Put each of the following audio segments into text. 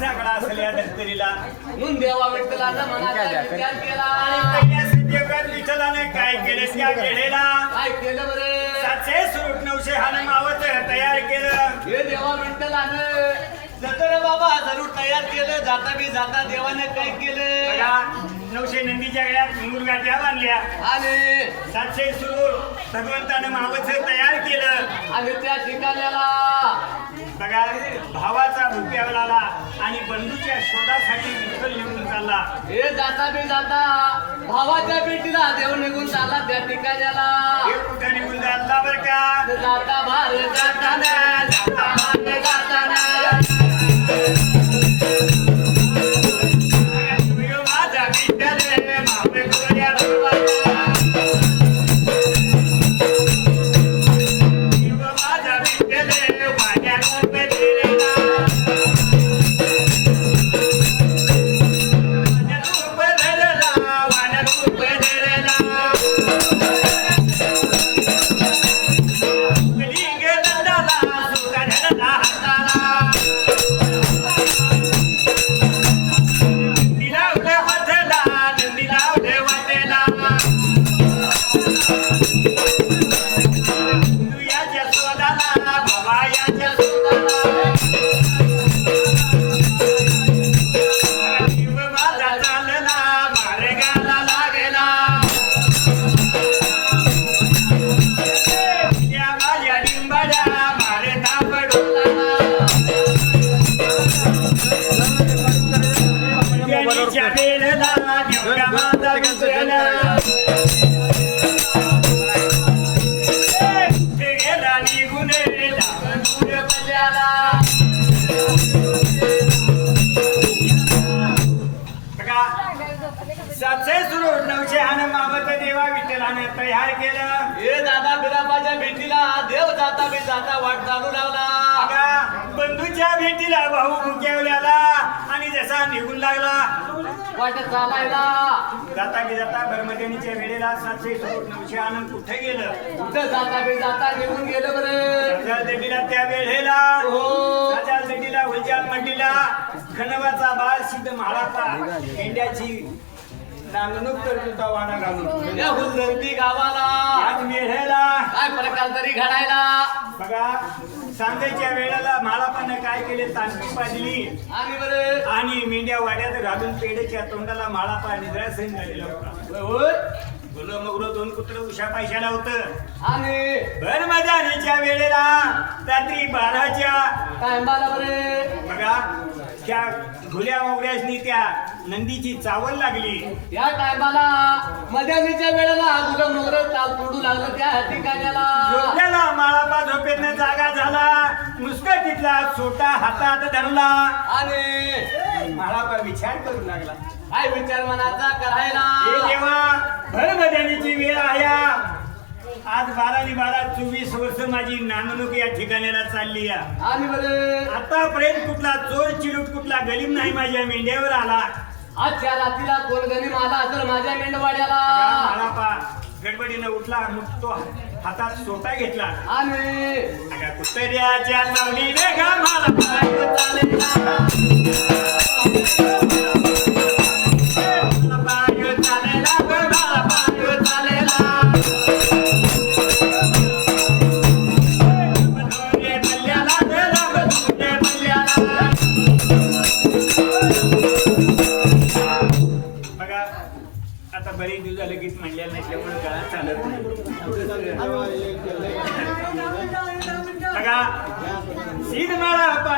साकडा असेल या धर्तरीला म्हणून देवा विचार केला? पहिल्या संयोगात विठ्ठलाने काय केले त्या वेळेला? काय केलं बरे? सातशे सुरूट नऊशे हान मावत तयार केलं. हे देवा विठ्ठलानं जतर बाबा जरूर तयार केलं जाता बी जाता देवाने काय केलं? नऊशे नंदीच्या गळ्यात मुरगाट्या बांधल्या. आणि सातशे सुरूट भगवंतानं मावत तयार केलं. आणि त्या ठिकाण्याला. बघा भावाचा भुक्यावला आणि बंधूच्या शोधासाठी विठ्ठल निघून चालला. हे जाता बी जाता भावाच्या भेटीला देव निघून चालला त्या ठिकाण्याला. हे कुठं निघून चालला बर का? जाता भार जाताना जाता भार जाताना तयार केलं. हे दादा बिराबाच्या भेटीला देव जाता बी जाता वाट चालू लागला बघा, बंधूच्या भेटीला भाऊ मुक्यावल्याला आणि जसा निघून लागला. वाट चालायला. जाता की जाता भरमदेवीच्या वेळेला सातशे सुरू नऊशे आनंद कुठे गेलं? कुठं जाता बी जाता निघून गेलं बरे. देवीला त्या वेळेला हो. देवीला उलजाल मंडीला खणवाचा बाळ सिद्ध म्हाळाचा मेंढ्याची नांदणूक करत होता वाडा घालून. या गावाला. आज मेढ्याला काय प्रकार तरी घडायला. बघा सांगायच्या वेळेला म्हाळापानं काय केले तांत्रिक पाजली. आणि बरे. आणि मेंढ्या वाड्यात घालून पेढेच्या तोंडाला माळापा निद्रासन झालेला होता. गुलं मगरो दोन कुत्र उशा पैशाला होतं. आणि? वेळेला रात्री बाराच्या. काय मला बरे? बघा त्या मोगऱ्यासनी त्या नंदीची चावल लागली. या टायमाला मध्यानीच्या वेळेला गुलाम मोगर तोडू लागलं त्या ठिकाण्याला. झोपल्याला माळापा झोपेतनं जागा झाला. मुस्कट तिथला सोटा हातात धरला. आणि? माळापा विचार करू लागला. काय विचार मनाचा हे करायला देवा भर मध्यानीची वेळ आया. आज बारा आणि बारा चोवीस वर्ष माझी नांदणूक या ठिकाणाला चालली बरे आतापर्यंत कुठला चोर चिरूट कुठला गलीम नाही माझ्या मेंढ्यावर आला. आजच्या रात्रीला कोण गणी मला असेल माझ्या मेंढवाड्याला. माळापा गडबडीनं उठला मग तो हातात सोटा घेतला. आणि कुत्र्याच्या चावली रे गा. मला बरेच दिवस झाले गीत म्हणलेलं नसल्यामुळे काळात चालत नाही. बघा सीध माळा पा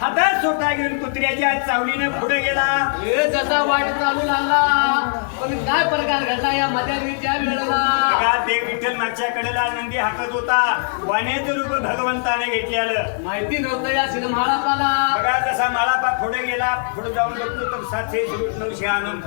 हातात सोटा घेऊन कुत्र्याच्या चावलीनं पुढे गेला. हे जसा वाट चालू लागला पण काय प्रकार घडला या मध्यानीच्या वेळेला? बघा ते विठ्ठल मागच्या कडेला नंदी हाकत होता. वाण्याचं रूप भगवंताने घेतलेलं. माहिती नव्हतं या सिनेमाळापाला बघा जसा माळापा पुढे गेला पुढे जाऊन बघतो तर सातशे सुरूट नऊशे आनंद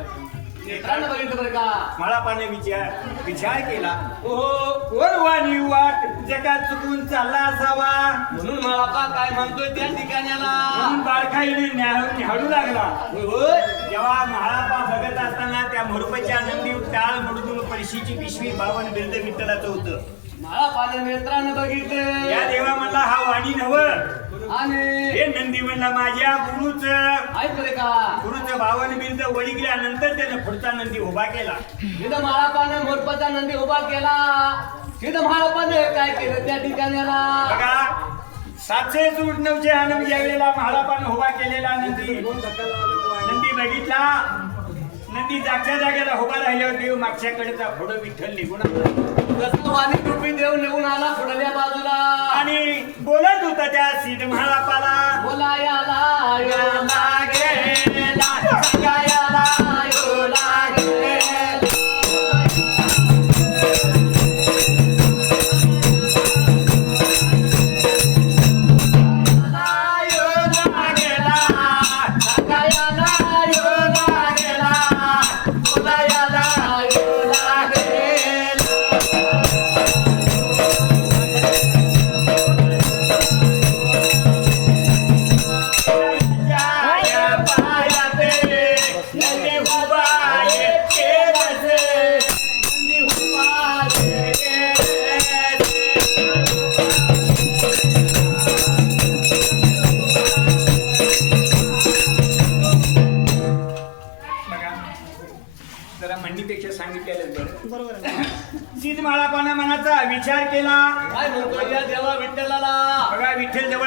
नेत्रानं बघितलं बरं का? माळापाने विचार विचार केला. ओहो. वर वाणी वाट जगात चुकून चालला असावा. म्हणून माळापा काय म्हणतोय त्या ठिकाण्याला म्हणून बारकाईने न्याहाळून निहाळू लागला. होय जेव्हा महाळापा बघत असताना त्या मरुपच्या नंदी टाळ मुडून पैशीची पिशवी बावन बिर्द विठ्ठलाचं होतं. माळापाने नेत्रानं बघितले. या देवा म्हणला हा वाणी नव आणि हे नंदी म्हणला माझ्या गुरुच ऐक बरे का? गुरुचं भावन बिंद वळी गेल्यानंतर त्यानं पुढचा नंदी उभा केला. तिथं म्हाळापानं मोरपचा नंदी उभा केला. तिथं म्हाळापानं काय केलं त्या ठिकाण्याला? बघा सातशे सूट नऊशे आनंद ज्या वेळेला महारापान उभा केलेला नंदी. नंदी बघितला? नंदी जागच्या जागेला उभा राहिल्यावर देव मागच्याकडेचा पुढं विठ्ठल निघून आला. वाणी टोपी देव निघून आला पुढल्या बाजूला. आणि बोलत होता त्या सिद्ध महारापाला बोला याला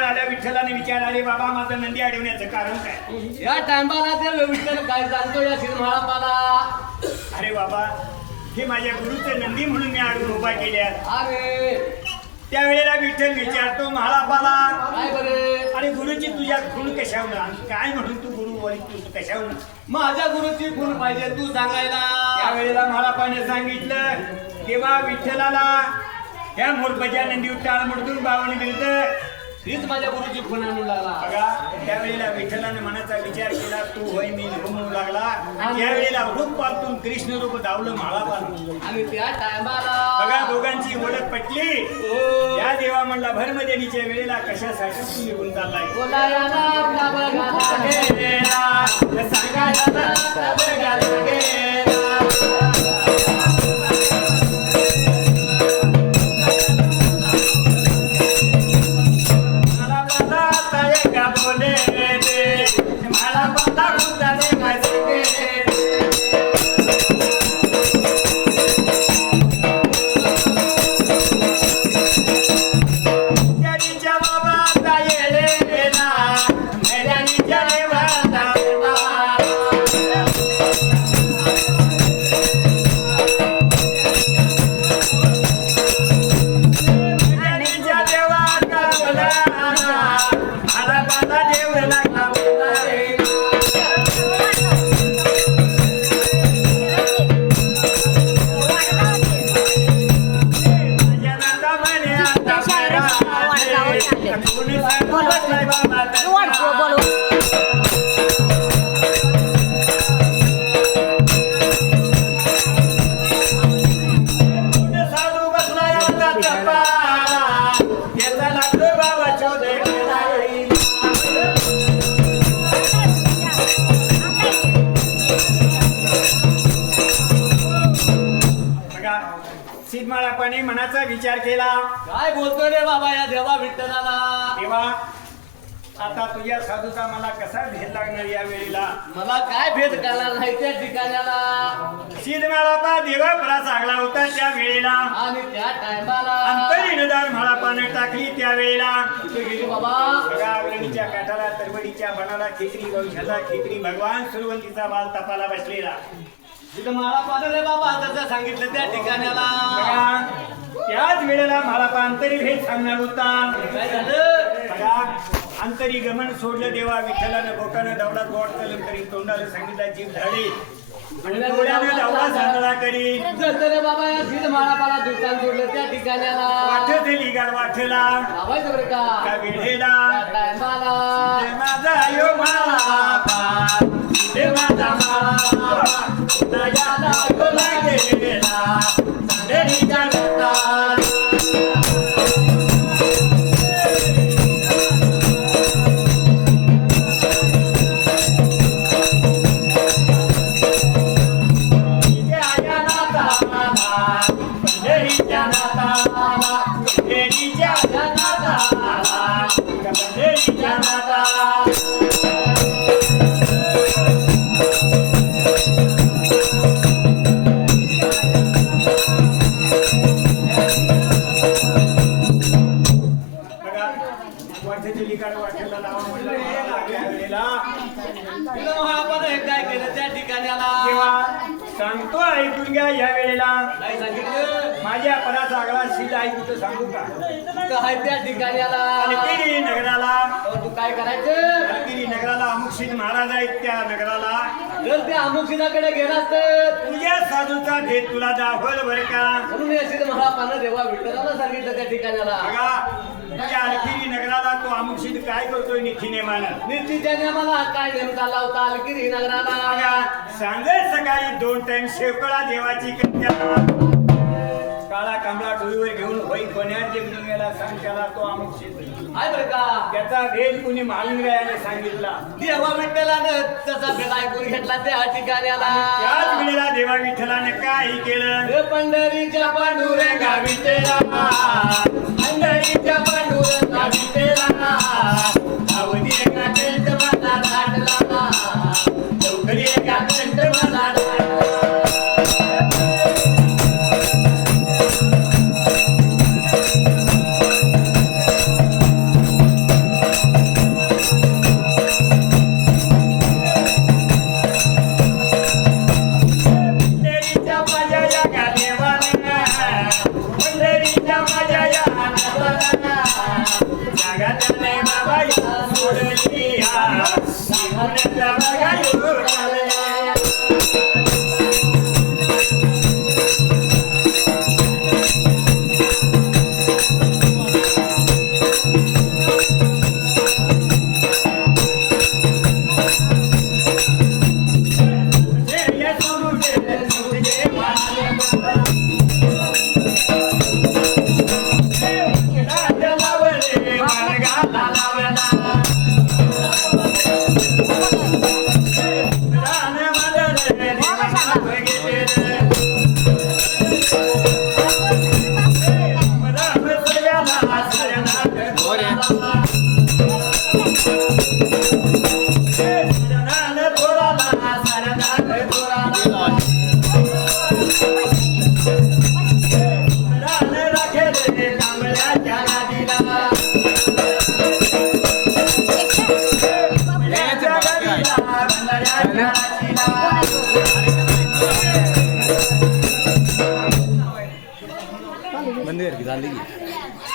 जवळ आल्या विठ्ठलाने विचार आले बाबा माझं नंदी अडवण्याचं कारण काय? या टायमाला ते विठ्ठल काय सांगतो या शिरमाळापाला अरे बाबा हे माझ्या गुरुचं नंदी म्हणून मी अडवून उभा केल्यात. अरे त्यावेळेला विठ्ठल विचारतो महाळापाला काय बरे? अरे गुरुची तुझ्या खूण कशावून आणि काय म्हणून तू गुरु वरी तू कशावून माझ्या गुरुची खून पाहिजे तू सांगायला. त्यावेळेला महारापाने सांगितलं तेव्हा विठ्ठलाला त्या मोरपच्या नंदी टाळ मुडतून बावणी मिळत. हीच माझ्या गुरुची खून आणून लागला. बघा त्यावेळेला विठ्ठलाने मनाचा विचार केला तू होय मी म्हणू लागला. त्यावेळेला रूप पालतून कृष्ण रूप धावलं महाळापाल आणि त्या टायमाला बघा दोघांची ओळख पटली. हो. या देवा म्हणला भरमदेनीच्या वेळेला कशासाठी तू निघून चाललाय मनाचा विचार केला. काय बोलतो रे बाबा या देवा विठ्ठलाला? तेव्हा आता तुझ्या साधूचा मला कसा भेद लागणार या वेळेला? मला काय भेद करणार नाही त्या ठिकाणाला? सिद्धमाळापा देवा बरा चांगला होता त्या वेळेला. आणि त्या टायमाला अंतरी नदार म्हाळापानं टाकली त्या वेळेला. कुठे गेली बाबा. बघा अग्रणीच्या काठाला तरवडीच्या बनाला खेत्री वंशाला खेत्री भगवान सुरवंतीचा बाल तपाला बसलेला. तिथं मला पाहिलं रे बाबा तसं सांगितलं त्या ठिकाणाला. बघा त्याच वेळेला म्हाळापा अंतरी भेद सांगणार होता अंतरी गमन सोडलं देवा विठ्ठलानं बोटानं दवडा गोड कलम करी तोंडाला सांगितला जीव आणि डोळ्यानं दवडा करी जसं बाबा या सीध माळापाला दुकान सोडलं त्या ठिकाणाला वाठला बरं का? वेढेला माझा यो आहे तुझं सांगू का? काय त्या ठिकाण्याला अलकिरी नगराला. तर तू काय करायचं? नगराला अमुकशील महाराज आहेत त्या नगराला. जर त्या अमुक्षिनाकडे गेलास तर? तुझ्या साधूचा भेद तुला दाखवल बरं का? म्हणून अशी देवा विठ्ठलाला सांगितलं त्या ठिकाण्याला बघा त्या अलकिरी नगराला तो अमुकशील काय करतोय निखीने मानत निश्चित्याने आम्हाला काय नेम चालला होता अलकिरी नगराला? बघा सांगत सकाळी दोन टाइम शेवकळा देवाची कन्या. काळा कांबळा डोईवर कोण्यात जे गेला सांग त्याला तो अमुकशील आहे बरं का? त्याचा भेद कुणी मालुंगायाने सांगितला. देवा विठ्ठलानं त्याचा भेद ऐकून घेतला त्या ठिकाण्याला त्याच वेळेला देवा विठ्ठलाने काही केलं. हे पंढरीच्या पांडुरंगा विठ्ठला पंढरीच्या पांडुरंगा या